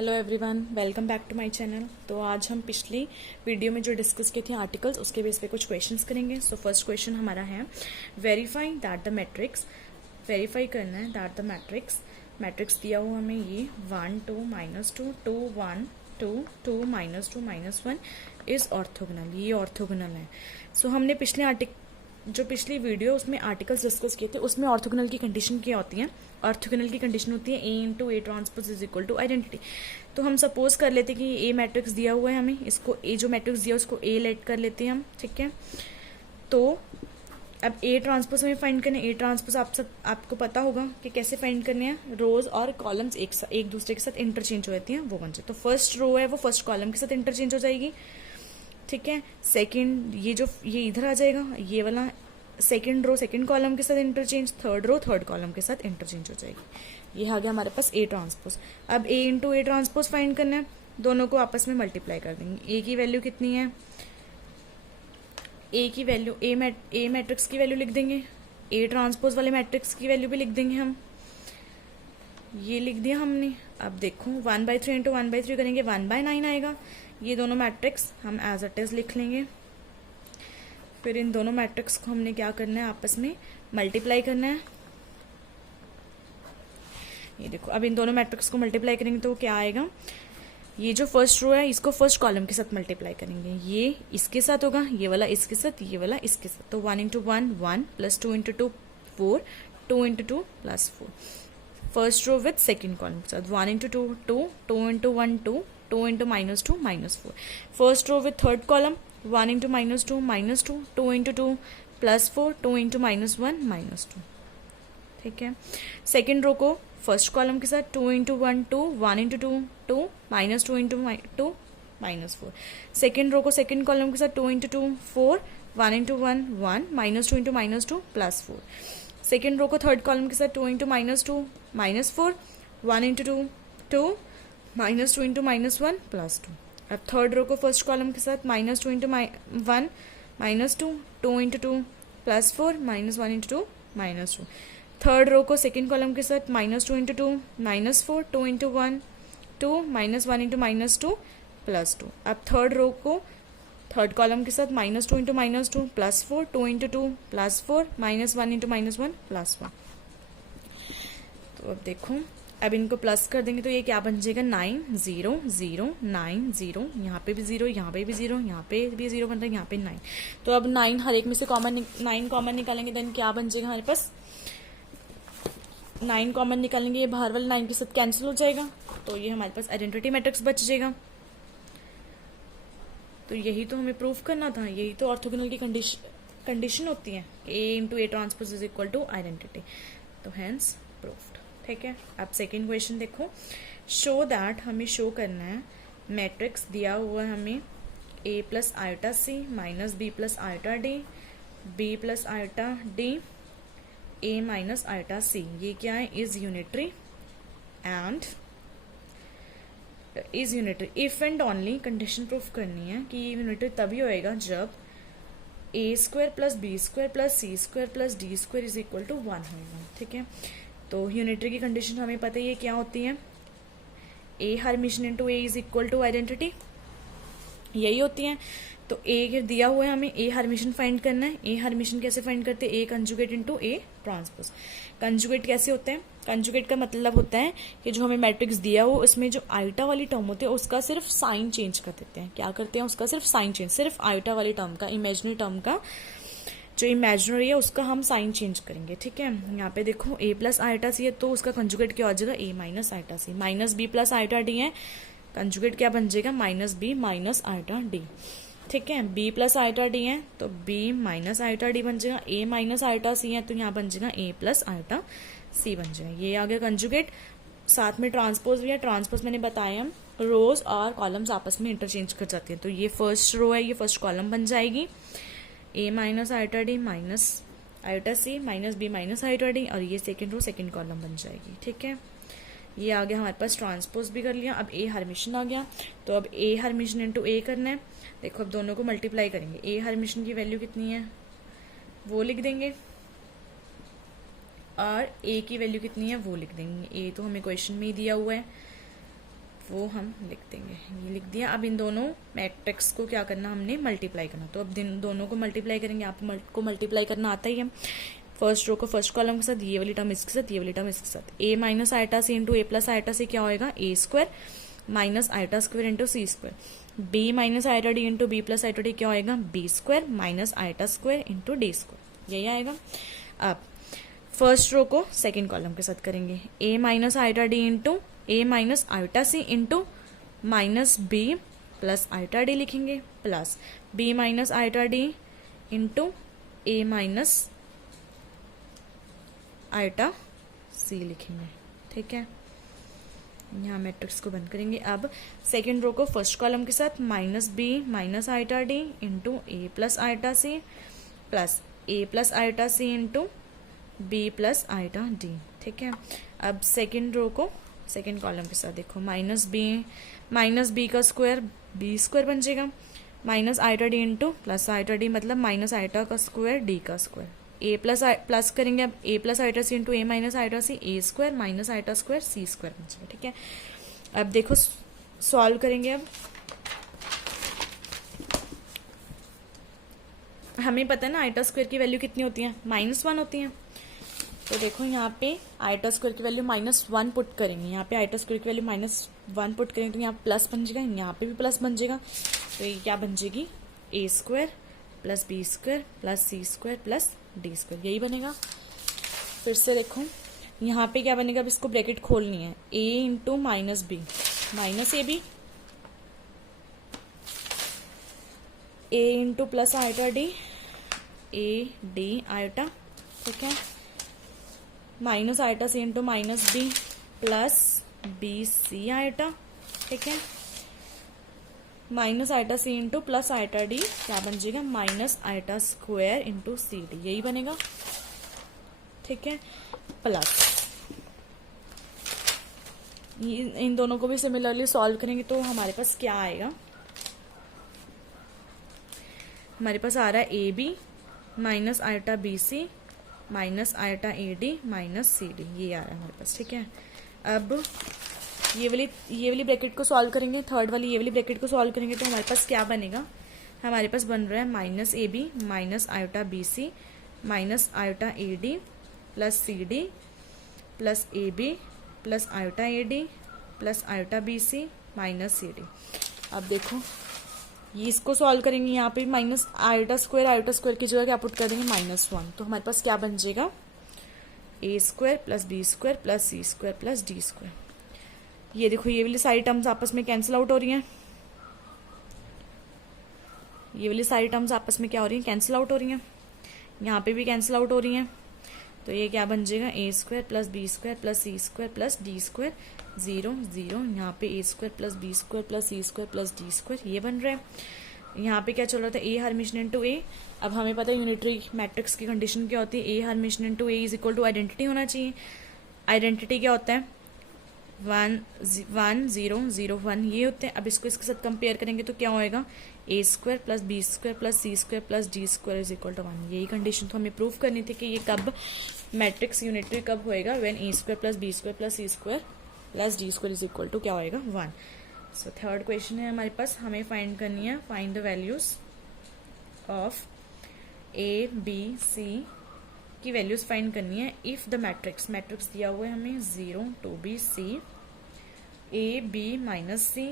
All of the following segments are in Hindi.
Hello everyone, welcome back to my channel. तो आज हम पिछली वीडियो में जो डिस्कस किए थे आर्टिकल्स, उसके बेस पे कुछ क्वेश्चंस करेंगे। सो फर्स्ट क्वेश्चन हमारा है verify that the matrix, verify करना है दैट द मैट्रिक्स दिया हुआ हमें ये 1 2 -2 2 1 2 2 -2 -1 इज ऑर्थोगोनल, ये ऑर्थोगोनल है। सो हमने जो पिछली वीडियो उसमें आर्टिकल्स डिस्कस किए थे, उसमें ऑर्थोगोनल की कंडीशन क्या होती है। ऑर्थोगोनल की कंडीशन होती है ए into A transpose is equal to identity. तो हम सपोज कर लेते हैं कि ए मैट्रिक्स दिया हुआ है हमें, इसको ए जो मैट्रिक्स दिया है उसको ए लेट कर लेते हैं हम, ठीक है। तो अब ए ट्रांसपोज हमें फाइंड करना है। ए ट्रांसपोज आपको पता होगा कि कैसे फाइंड करने हैं। रोज और कॉलम्स एक दूसरे के साथ इंटरचेंज हो जाती हैं, वो बन जाए। तो फर्स्ट रो है वो फर्स्ट कॉलम के साथ इंटरचेंज हो जाएगी, ठीक है। सेकंड ये इधर आ जाएगा, ये वाला सेकंड रो सेकंड कॉलम के साथ interchange, third row third column के साथ इंटरचेंज हो जाएगी। ये आ गया हमारे पास ए ट्रांसपोज। अब ए इंटू ए ट्रांसपोज फाइंड करना है, दोनों को आपस में मल्टीप्लाई कर देंगे। ए की वैल्यू कितनी है, ए की वैल्यू ए मैट्रिक्स की वैल्यू लिख देंगे, ए ट्रांसपोज वाले मैट्रिक्स की वैल्यू भी लिख देंगे हम। ये लिख दिया हमने। अब देखो 1/3 इंटू 1/3 करेंगे 1/9 आएगा। ये दोनों मैट्रिक्स हम एज इट इज लिख लेंगे। फिर इन दोनों मैट्रिक्स को हमने क्या करना है, आपस में मल्टीप्लाई करना है। ये देखो, अब इन दोनों मैट्रिक्स को मल्टीप्लाई करेंगे तो क्या आएगा, ये जो फर्स्ट रो है इसको फर्स्ट कॉलम के साथ मल्टीप्लाई करेंगे। ये इसके साथ होगा, ये वाला इसके साथ, ये वाला इसके साथ। तो 1 into 1 1 plus 2 into 2 4 2 into 2 plus 4। First row with second column के साथ 1 into 2 2 2 into 1 2 2 into -2 -4। First row with third column 1 into -2 2 into 2 plus 4 2 into -1 -2, ठीक है। सेकेंड रो को फर्स्ट कॉलम के साथ 2 into 1 2 1 into 2 2 -2 into 2 -4। Second row को सेकेंड कॉलम के साथ 2 into 2 4 1 into 1 1 -2 into -2 plus 4। Second row को थर्ड कॉलम के साथ 2 इंटू -2 -4 1 इंटू 2 2 -2 इंटू -1 प्लस 2। अब थर्ड रो को फर्स्ट कॉलम के साथ -2 into 1 -2 2 into 2 plus 4 -1 into 2 -2। Third row को सेकेंड कॉलम के साथ -2 इंटू 2 -4 2 इंटू 1 2 -1 इंटू -2 प्लस 2। अब थर्ड रो को थर्ड कॉलम के साथ -2 into -2 plus 4 2 into 2 plus 4 -1 into -1 plus 1। तो अब देखो, अब इनको प्लस कर देंगे तो ये क्या बन जाएगा 9 0 0 9 0। यहाँ पे भी 0, यहाँ पे भी 0, यहाँ पे भी 0 बन रहा है, यहाँ पे 9। तो अब 9 हर एक में से 9 कॉमन निकालेंगे, देन क्या बन जाएगा हमारे पास 9 कॉमन निकालेंगे, ये बाहर वाले 9 के साथ कैंसिल हो जाएगा। तो ये हमारे पास आइडेंटिटी मैट्रिक्स बच जाएगा। तो यही तो हमें प्रूफ करना था, यही तो ऑर्थोगोनल की कंडीशन होती है, ए into A transpose is equal to identity. तो हैंस प्रूफ्ड, ठीक है। अब सेकेंड क्वेश्चन देखो, शो दैट, हमें शो करना है मैट्रिक्स दिया हुआ है हमें a plus iota C minus B plus iota d b plus iota d a minus iota c. ये क्या है, is unitary and is unitary if and only. Condition proof करनी है कि ये यूनिटरी तभी होएगा जब a² plus b² plus c² plus d² is equal to 1 होगा, ठीक है। तो यूनिटरी की कंडीशन हमें पता ही है क्या होती है, A hermitian into A is equal to identity, यही होती है। तो ए दिया हुआ है, हमें ए हर्मिशन फाइंड करना है। ए हर्मिशन कैसे फाइंड करते हैं, A conjugate into A transpose. Conjugate कैसे होते हैं, कंजुगेट का मतलब होता है कि जो हमें मैट्रिक्स दिया हो उसमें जो आयोटा वाली टर्म होती है उसका सिर्फ साइन चेंज कर देते हैं। क्या करते हैं, उसका सिर्फ साइन चेंज, सिर्फ आयोटा वाली टर्म का, इमेजिनरी टर्म का जो इमेजिनरी है उसका हम साइन चेंज करेंगे, ठीक है। यहाँ पे देखो a प्लस आयोटा सी है तो उसका कंजुगेट क्या हो जाएगा, a minus iota C. Minus B plus iota D है, कंजुगेट क्या बन जाएगा, minus B minus iota D, ठीक है। b प्लस आयोटा डी है तो b माइनस आयोटा डी बन जाएगा। a माइनस आयोटा सी है तो यहाँ बन जाएगा a प्लस आयोटा सी बन जाएगा। ये आ गया कंजुगेट। साथ में ट्रांसपोज भी है, ट्रांसपोज मैंने बताया रोज और कॉलम्स आपस में इंटरचेंज कर जाते हैं। तो ये फर्स्ट रो है, ये फर्स्ट कॉलम बन जाएगी, a minus iota D minus iota C minus b minus iota D, और ये सेकेंड रो सेकेंड कॉलम बन जाएगी, ठीक है। ये आ गया हमारे पास, ट्रांसपोज भी कर लिया। अब ए हर्मिशन आ गया, तो अब ए हर्मिशन इंटू ए करना है। देखो अब दोनों को मल्टीप्लाई करेंगे, ए हर्मिशन की वैल्यू कितनी है वो लिख देंगे और ए की वैल्यू कितनी है वो लिख देंगे। ए तो हमें क्वेश्चन में ही दिया हुआ है। वो हम लिख देंगे, ये लिख दिया। अब इन दोनों मैट्रिक्स को क्या करना, हमने मल्टीप्लाई करना। तो अब दोनों को मल्टीप्लाई करेंगे, आपको मल्टीप्लाई करना आता ही है। फर्स्ट रो को फर्स्ट कॉलम के साथ, ये वाली टर्म इसके साथ, ये वाली टर्म इसके साथ। A minus iota C into a plus iota c क्या होएगा, a square minus iota square into c square. B minus iota D into b plus iota d क्या होएगा, b square minus iota square into d square, यही आएगा। अब फर्स्ट रो को सेकेंड कॉलम के साथ करेंगे, a minus iota D into A minus iota C into minus B plus iota d लिखेंगे, plus b minus iota D into ए माइनस आइटा सी लिखेंगे। ठीक है, यहाँ मैट्रिक्स को बंद करेंगे। अब सेकेंड रो को फर्स्ट कॉलम के साथ, minus B minus iota D into a plus iota c plus a plus iota C into b plus iota d. ठीक है, अब सेकेंड रो को सेकेंड कॉलम के साथ देखो, माइनस बी का स्क्वायर बी स्क्वायर बन जाएगा, minus iota D into plus iota D मतलब माइनस आइटा का स्क्वायर डी का स्क्वायर, ए प्लस करेंगे अब A plus iota C into A minus iota C, A square minus iota square C square बन जाएगा। ठीक है, अब देखो सॉल्व करेंगे। अब हमें पता है ना आइटा स्क्वायर की वैल्यू कितनी होती है, -1 होती है। तो देखो यहाँ पे आइटा स्क्वायर की वैल्यू -1 पुट करेंगे, यहाँ पे आइटा स्क्वायर की वैल्यू -1 पुट करेंगे तो यहाँ प्लस बन जाएगा, यहाँ पे भी प्लस बन जाएगा। तो ये क्या बन जाएगी, a square plus B square plus C square plus D square, यही बनेगा। फिर से देखो यहाँ पे क्या बनेगा, अब इसको ब्रैकेट खोलनी है, ए into minus B minus A b, a into plus iota d a d iota. ठीक है, माइनस आइटा सी into minus B plus b c iota. ठीक है, माइनस आइटा सी इंटू प्लस आइटा डी क्या बन जाएगा, minus iota square into c d, यही बनेगा। ठीक है, प्लस इन दोनों को भी सिमिलरली सॉल्व करेंगे तो हमारे पास क्या आएगा, हमारे पास आ रहा है A B minus iota B C minus iota A D minus C D, ये आ रहा है हमारे पास। ठीक है, अब ये वाली ब्रैकेट को सॉल्व करेंगे, थर्ड वाली ये वाली ब्रैकेट को सॉल्व करेंगे तो हमारे पास क्या बनेगा, हमारे पास बन रहा है minus A B minus iota B C minus iota A D plus C D plus A B plus iota A D plus iota B C minus C D. अब देखो ये इसको सॉल्व करेंगे, यहाँ पे माइनस आइटा स्क्वायर की जगह क्या पुट कर देंगे, -1। तो हमारे पास क्या बन जाएगा, a square plus B square plus C square plus D square. ये देखो ये वाली सारी टर्म्स आपस में कैंसिल आउट हो रही हैं, ये वाली सारी टर्म्स आपस में क्या हो रही हैं, कैंसिल आउट हो रही हैं, यहाँ पे भी कैंसिल आउट हो रही हैं। तो ये क्या बन जाएगा, a square plus B square plus C square plus D square, 0 0, यहाँ पे a square plus B square plus C square plus D square, ये बन रहा है। यहाँ पे क्या चल रहा था, ए हर्मिशन इंटू ए। अब हमें पता है यूनिटरी मैट्रिक्स की कंडीशन क्या होती है, A hermitian into A is equal to identity होना चाहिए। आइडेंटिटी क्या होता है, 1 0 0 1 ये होते हैं। अब इसको इसके साथ कंपेयर करेंगे तो क्या होएगा, a square plus B square plus C square plus D square is equal to 1। यही कंडीशन तो हमें प्रूव करनी थी कि ये कब मैट्रिक्स यूनिटरी कब होएगा, when A square plus B square plus C square plus D square is equal to क्या होएगा, 1। सो थर्ड क्वेश्चन है हमारे पास, हमें फाइंड करनी है, find the values of A B C की वैल्यूज फाइंड करनी है इफ द मैट्रिक्स दिया हुआ है हमें 0 2 B C A B minus C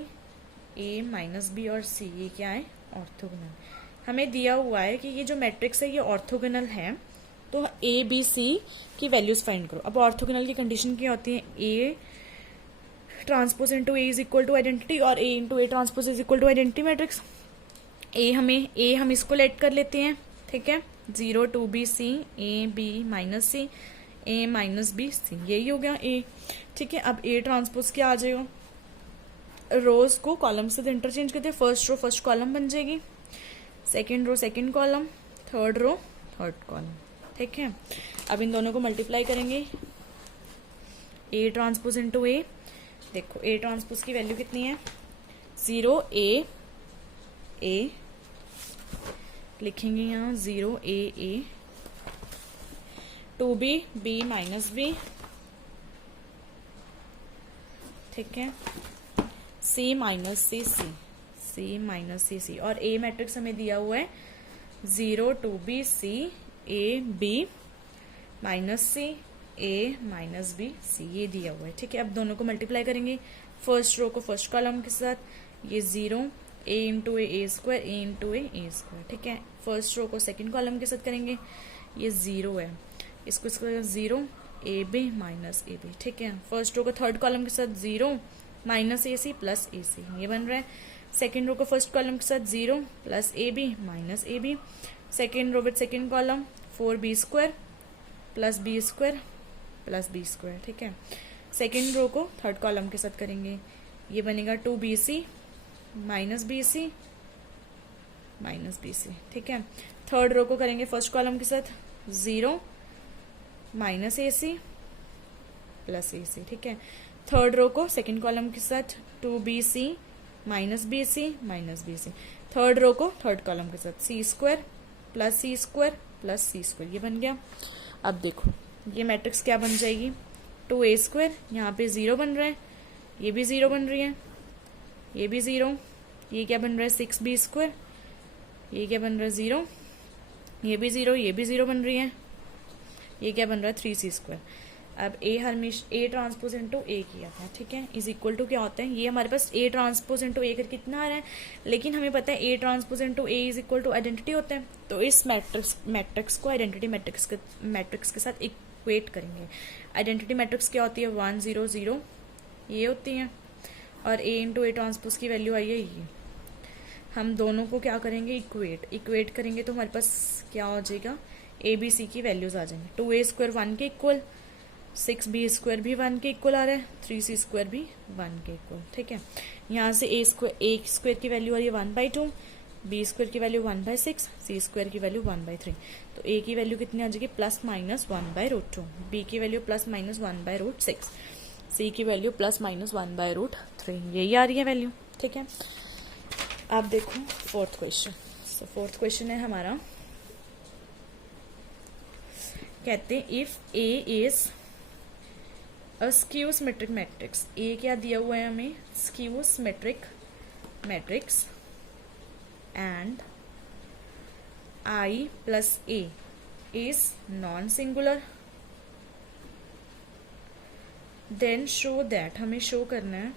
A minus B और सी, ये क्या है, ऑर्थोगोनल। हमें दिया हुआ है कि ये जो मैट्रिक्स है ये ऑर्थोगोनल है, तो ए बी सी की वैल्यूज फाइंड करो। अब ऑर्थोगोनल की कंडीशन क्या होती है, A transpose into A is equal to identity और A into A transpose is equal to identity matrix. हम इसको लेट कर लेते हैं। ठीक है, 0 2 B C A B minus C A minus B C, यही हो गया ए। ठीक है, अब ए ट्रांसपोज क्या आ जाएगा, रोज को कॉलम से इंटरचेंज करते हैं, फर्स्ट रो फर्स्ट कॉलम बन जाएगी, second row second column, third row third column. ठीक है, अब इन दोनों को मल्टीप्लाई करेंगे, ए ट्रांसपोज इंटू ए। देखो ए ट्रांसपोज की वैल्यू कितनी है, 0 ए लिखेंगे यहाँ, 0 ए 2 बी माइनस बी। ठीक है, सी माइनस सी सी, सी माइनस सी सी, और ए मैट्रिक्स हमें दिया हुआ है 0 2b c a b minus C A minus B C, ये दिया हुआ है। ठीक है, अब दोनों को मल्टीप्लाई करेंगे, फर्स्ट रो को फर्स्ट कॉलम के साथ, ये 0 a into A square, A into A square. ठीक है, फर्स्ट रो को सेकेंड कॉलम के साथ करेंगे, ये 0 है, इसको 0 A B minus A B. ठीक है, फर्स्ट रो को थर्ड कॉलम के साथ 0 माइनस ए सी प्लस ए सी, ये बन रहा है। सेकेंड रो को फर्स्ट कॉलम के साथ 0 plus A B minus A b, second row with second column 4b square plus B square plus B square. ठीक है, सेकेंड रो को थर्ड कॉलम के साथ करेंगे, ये बनेगा 2bc minus B C minus B c. ठीक है, थर्ड रो को करेंगे फर्स्ट कॉलम के साथ 0 माइनस ए सी प्लस ए सी। ठीक है, थर्ड रो को सेकेंड कॉलम के साथ 2bc minus B C minus B c, third row को थर्ड कॉलम के साथ सी स्क्वायर प्लस सी स्क्वायर, ये बन गया। अब देखो ये मैट्रिक्स क्या बन जाएगी, 2a स्क्वायर, यहाँ पे 0 बन रहा है, ये भी 0 बन रही है, ये भी 0, ये क्या बन रहा है 6b स्क्वायर, ये क्या बन रहा है 0, ये भी 0, ये भी 0 बन रही है, ये क्या बन रहा है 3c स्क्वायर। अब ए हमेशा ए ट्रांसपोज इंटू ए किया था। ठीक है, इज इक्वल टू क्या होता है, ये हमारे पास ए ट्रांसपोज इंटू ए करके कितना आ रहा है, लेकिन हमें पता है A transpose into A is equal to identity होता है, तो इस मैट्रिक्स को आइडेंटिटी मैट्रिक्स के साथ इक्वेट करेंगे। आइडेंटिटी मैट्रिक्स क्या होती है 1 0 0, ये होती है, और ए इंटू ए ट्रांसपोज की वैल्यू आई है ये। हम दोनों को क्या करेंगे, इक्वेट करेंगे, तो हमारे पास क्या हो जाएगा, ए बी सी की वैल्यूज आ जाएंगे। 2a स्क्वायर 1 के इक्वल, 6b स्क्वायर भी 1 के इक्वल आ रहा है, 3c स्क्वायर भी 1 के इक्वल। ठीक है, यहाँ से ए स्क्वायर की वैल्यू आ रही है 1/2, बी स्क्वायर की वैल्यू 1/6, सी स्क्वायर की वैल्यू 1/3। तो ए की वैल्यू कितनी आ जाएगी प्लस माइनस 1/√2, बी की वैल्यू प्लस माइनस 1/√6, सी की वैल्यू प्लस माइनस 1/√3, यही आ रही है वैल्यू। ठीक है, अब देखो फोर्थ क्वेश्चन। फोर्थ क्वेश्चन है हमारा, कहते हैं if A is a skew symmetric matrix, A क्या दिया हुआ है हमें, skew symmetric matrix, and I plus A is non singular, then show that, हमें शो करना है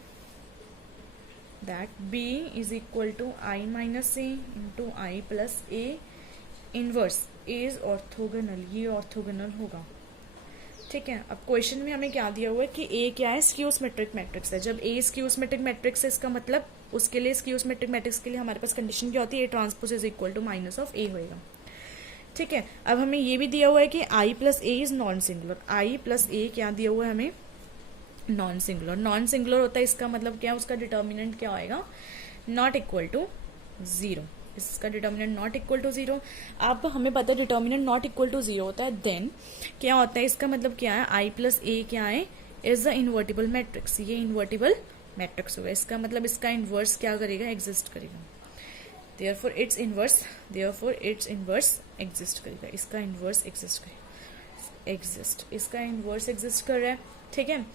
that B is equal to I minus A into I plus A inverse is orthogonal, ये ऑर्थोगोनल होगा। ठीक है, अब क्वेश्चन में हमें क्या दिया हुआ है कि ए क्या है, स्क्यू सिमेट्रिक मैट्रिक्स है। जब ए स्क्यू सिमेट्रिक मैट्रिक्स है, इसका मतलब उसके लिए स्क्यू सिमेट्रिक मैट्रिक्स के लिए हमारे पास कंडीशन क्या होती है, A transpose is equal to minus of A होएगा। ठीक है, अब हमें ये भी दिया हुआ है कि I plus A is non singular, I plus A क्या दिया हुआ है हमें, नॉन सिंगुलर। नॉन सिंगुलर होता है, इसका मतलब क्या है, उसका डिटर्मिनेंट क्या होएगा, नॉट इक्वल टू 0, इसका डिटर्मिनेंट नॉट इक्वल टू 0। अब हमें पता है डिटर्मिनेंट नॉट इक्वल टू 0 होता है, देन क्या होता है, इसका मतलब क्या है, आई प्लस ए क्या है, इज द इन्वर्टिबल मैट्रिक्स, ये इन्वर्टिबल मैट्रिक्स होगा। इसका मतलब इसका इन्वर्स क्या करेगा, एग्जिस्ट करेगा, देयरफॉर इट्स इन्वर्स एग्जिस्ट करेगा, इसका इन्वर्स एग्जिस्ट इसका इन्वर्स एग्जिस्ट कर रहा है। ठीक है,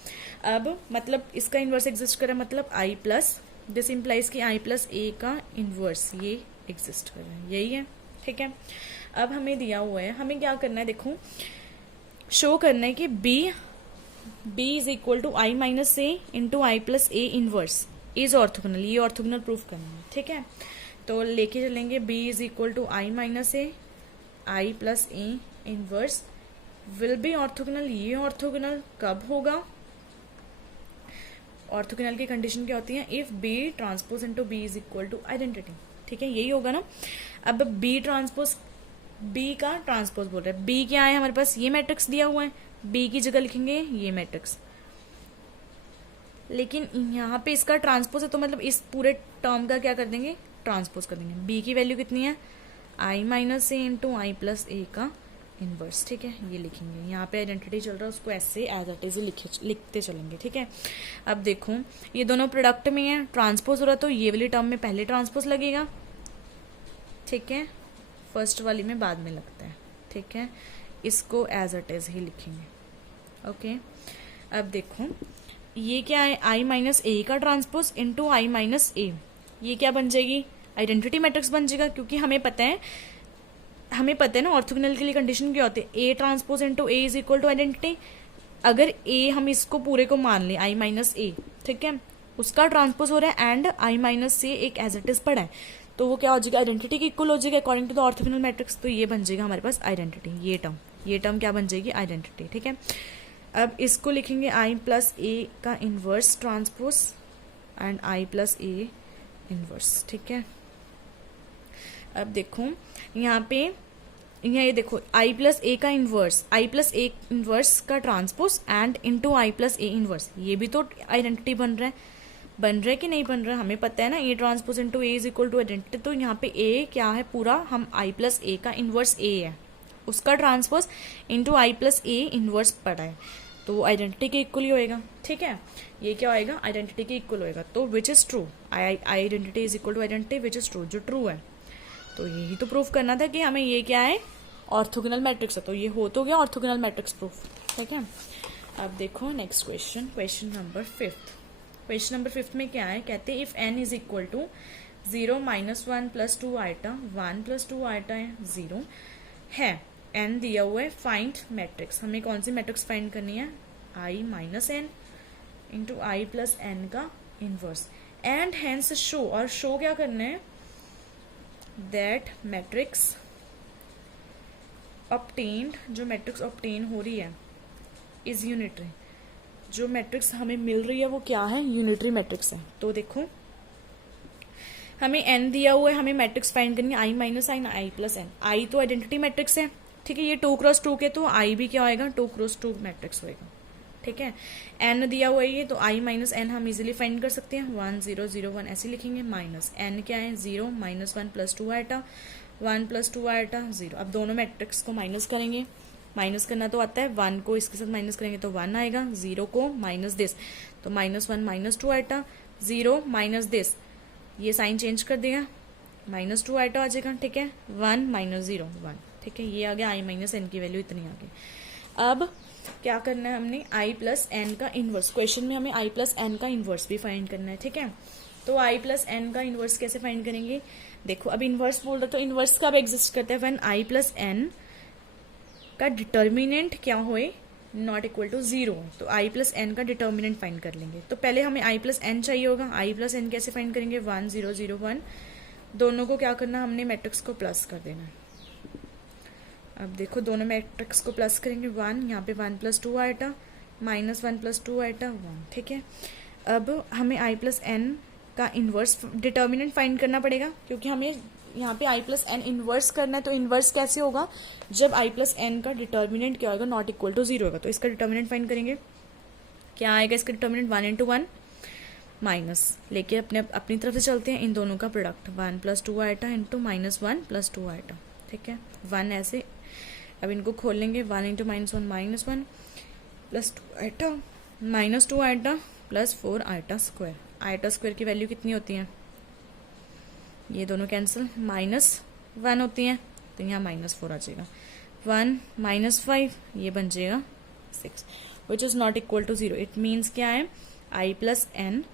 अब मतलब इसका इन्वर्स एग्जिस्ट कर रहा है, मतलब आई प्लस, दिस इम्प्लाइज कि आई प्लस ए का इन्वर्स ये एग्जिस्ट कर रहा है, यही है। ठीक है, अब हमें दिया हुआ है, हमें क्या करना है, देखो शो करना है कि B is equal to I minus A into I plus A inverse is orthogonal, ये ऑर्थोगोनल प्रूफ करना है। ठीक है, तो लेके चलेंगे B is equal to I minus A I plus A inverse will be orthogonal, ये ऑर्थोगोनल कब होगा, ऑर्थोगोनल की कंडीशन क्या होती है, if B transpose into B is equal to identity. ठीक है, यही होगा ना। अब बी ट्रांसपोज, बी का ट्रांसपोज बोल रहे हैं, बी क्या है हमारे पास, ये मैट्रिक्स दिया हुआ है, बी की जगह लिखेंगे ये मैट्रिक्स, लेकिन यहाँ पे इसका ट्रांसपोज है, तो मतलब इस पूरे टर्म का क्या कर देंगे, ट्रांसपोज कर देंगे। बी की वैल्यू कितनी है, आई minus A into I plus A का इनवर्स। ठीक है, ये लिखेंगे, यहाँ पे आइडेंटिटी चल रहा है, उसको ऐसे एज इट इज लिखते चलेंगे। ठीक है, अब देखो ये दोनों प्रोडक्ट में है, ट्रांसपोज हो रहा, तो ये वाली टर्म में पहले ट्रांसपोज लगेगा। ठीक है, फर्स्ट वाली में बाद में लगता है। ठीक है, इसको एज इट इज ही लिखेंगे। ओके, अब देखो ये क्या है, आई माइनस ए का ट्रांसपोज इंटू आई माइनस ए, ये क्या बन जाएगी, आइडेंटिटी मैट्रिक्स बन जाएगा। क्योंकि हमें पता है ना ऑर्थोगोनल के लिए कंडीशन क्या होती है, A transpose into A is equal to identity. अगर ए हम इसको पूरे को मान लें आई माइनस ए, ठीक है, उसका ट्रांसपोज हो रहा है एंड आई माइनस से एक एज इट इज पड़ा है, तो वो क्या हो जाएगा, आइडेंटिटी के इक्वल हो जाएगा according to the orthogonal matrix. तो ये बन जाएगा हमारे पास आइडेंटिटी, ये टर्म क्या बन जाएगी, आइडेंटिटी। ठीक है, अब इसको लिखेंगे आई प्लस ए का inverse transpose and I plus A inverse. ठीक है, अब देखो यहाँ ये देखो आई प्लस ए का inverse, I plus A inverse का transpose and into I plus A inverse, ये भी तो आइडेंटिटी बन रहा है कि नहीं बन रहा है। हमें पता है ना A transpose into A is equal to identity, तो यहाँ पे ए क्या है पूरा, हम आई प्लस ए का इनवर्स ए है, उसका transpose into I plus A inverse पड़ा है, तो वो आइडेंटिटी के इक्वल ही होएगा। ठीक है, ये क्या होएगा, आइडेंटिटी के इक्वल होएगा। तो which is true, identity is equal to identity which is true, जो ट्रू है। तो यही तो प्रूफ करना था कि हमें ये क्या है, ऑर्थोगोनल मैट्रिक्स है, तो ये हो तो गया ऑर्थोगोनल मैट्रिक्स प्रूफ। ठीक है, अब देखो next question, question number 5। Question number 5 में क्या है, कहते हैं if n is equal to 0 minus 1 plus 2 iota 1 plus 2 iota है 0 है, n दिया हुआ है, फाइंड मैट्रिक्स। हमें कौन सी मैट्रिक्स फाइंड करनी है, i minus N into I plus N का इनवर्स एंड हेंस शो, और शो क्या करना है, दैट मैट्रिक्स ऑब्टेन्ड, जो मैट्रिक्स ऑब्टेन हो रही है इज यूनिटरी, जो मैट्रिक्स हमें मिल रही है वो क्या है, यूनिटरी मैट्रिक्स है। तो देखो हमें n दिया हुआ है, हमें मैट्रिक्स फाइंड करनी है आई माइनस आई आई प्लस एन। आई तो आइडेंटिटी मैट्रिक्स है, ठीक है, ये 2 क्रॉस 2 के, तो आई भी क्या होएगा, 2 क्रॉस 2 मैट्रिक्स होएगा। ठीक है, n दिया हुआ है ये, तो आई माइनस एन हम इजिली फाइंड कर सकते हैं, 1 0 0 1 ऐसे लिखेंगे, माइनस n क्या है 0 minus 1 plus 2 iota 1 plus 2 iota 0। अब दोनों मैट्रिक्स को माइनस करेंगे, माइनस करना तो आता है, 1 को इसके साथ माइनस करेंगे तो 1 आएगा, 0 को माइनस दिस, तो minus 1 minus 2 iota 0 minus this, ये साइन चेंज कर देगा, माइनस 2 आइटा आ जाएगा। ठीक है, 1 माइनस 0 1। ठीक है, ये आ गया आई माइनस एन की वैल्यू इतनी आ गई। अब क्या करना है, हमने आई प्लस एन का इनवर्स, क्वेश्चन में हमें आई प्लस एन का इनवर्स भी फाइंड करना है। ठीक है, तो आई प्लस एन का इनवर्स कैसे फाइंड करेंगे, देखो अब इनवर्स बोल रहे तो इनवर्स कब एग्जिस्ट करता है, व्हेन आई प्लस एन का डिटर्मिनेंट क्या होए, नॉट इक्वल टू 0, तो आई प्लस एन का डिटर्मिनेंट फाइंड कर लेंगे। तो पहले हमें आई प्लस एन चाहिए होगा, आई प्लस एन कैसे फाइंड करेंगे, 1 0 0 1, दोनों को क्या करना, हमने मैट्रिक्स को प्लस कर देना है। अब देखो दोनों मैट्रिक्स को प्लस करेंगे, 1 यहाँ पे 1 plus 2 iota minus 1 plus 2 iota 1। ठीक है, अब हमें आई प्लस एन का इनवर्स डिटर्मिनेंट फाइंड करना पड़ेगा, क्योंकि हमें यहाँ पे आई प्लस एन इनवर्स करना है। तो इनवर्स कैसे होगा, जब आई प्लस एन का डिटर्मिनेंट क्या होगा, नॉट इक्वल टू 0 होगा। तो इसका डिटर्मिनेंट फाइंड करेंगे, क्या आएगा इसका डिटर्मिनेंट, 1 इंटू 1 माइनस लेके अपनी तरफ से चलते हैं, इन दोनों का product 1 plus 2 iota into minus 1 plus 2 iota. ठीक है, 1 ऐसे, अब इनको खोल लेंगे, 1 into minus 1 minus 1 plus 2 iota minus 2 iota plus 4 iota square. Iota square की वैल्यू कितनी होती है, ये दोनों कैंसिल, -1 होती हैं, तो यहाँ -4 आ जाएगा, 1 माइनस 5 ये बन जाएगा 6, which is not equal to 0। It means क्या है, आई प्लस एन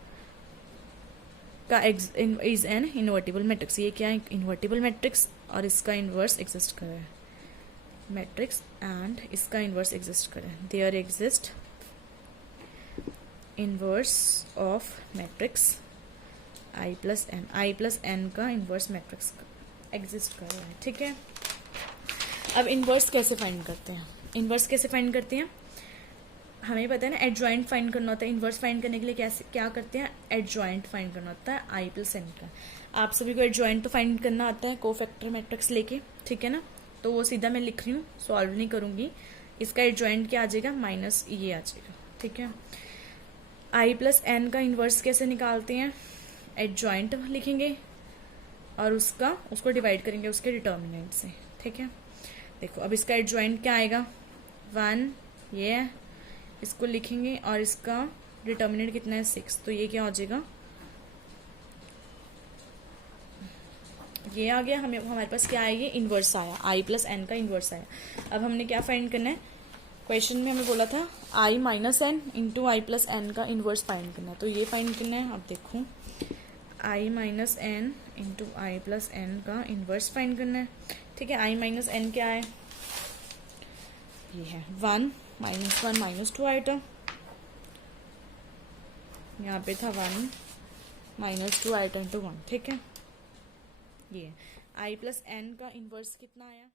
का इज एन इन्वर्टिबल मैट्रिक्स। ये क्या है, इन्वर्टिबल मैट्रिक्स, और इसका इनवर्स एग्जिस्ट कर रहा है मैट्रिक्स, एंड इसका इनवर्स एग्जिस्ट कर रहा है, there exist inverse of matrix I plus N का इनवर्स मैट्रिक्स एग्जिस्ट कर रहा है। ठीक है, अब इनवर्स कैसे फाइंड करते हैं, इनवर्स कैसे फाइंड करते हैं, हमें पता है ना एडजॉइंट फाइंड करना होता है। इनवर्स फाइंड करने के लिए कैसे क्या करते हैं, एडजॉइंट फाइंड करना होता है आई प्लस एन का। आप सभी को एडजॉइंट तो फाइंड करना आता है कोफैक्टर मैट्रिक्स लेके, ठीक है ना, तो वो सीधा मैं लिख रही हूँ, सॉल्व नहीं करूंगी। इसका एडजॉइंट क्या आ जाएगा, माइनस ये आ जाएगा। ठीक है, आई प्लस एन का इनवर्स कैसे निकालते हैं, एडजॉइंट लिखेंगे और उसको डिवाइड करेंगे उसके डिटर्मिनेंट से। ठीक है, देखो अब इसका एडजॉइंट क्या आएगा, 1 ये है, इसको लिखेंगे और इसका डिटर्मिनेंट कितना है 6, तो ये क्या हो जाएगा, ये आ गया। हमारे पास क्या आएगी, इनवर्स आया, आई प्लस एन का इनवर्स आया। अब हमने क्या फाइंड करना है, क्वेश्चन में हमें बोला था i minus N into I plus N का इन्वर्स फाइंड करना है, तो ये फाइंड करना है। अब देखो i minus N into I plus N का इन्वर्स फाइंड करना है। ठीक है, i माइनस एन क्या है, ये है 1 माइनस 1 माइनस 2 आइटम, यहाँ पे था 1 माइनस 2 आइटम टू 1। ठीक है, ये i प्लस एन का इन्वर्स कितना आया।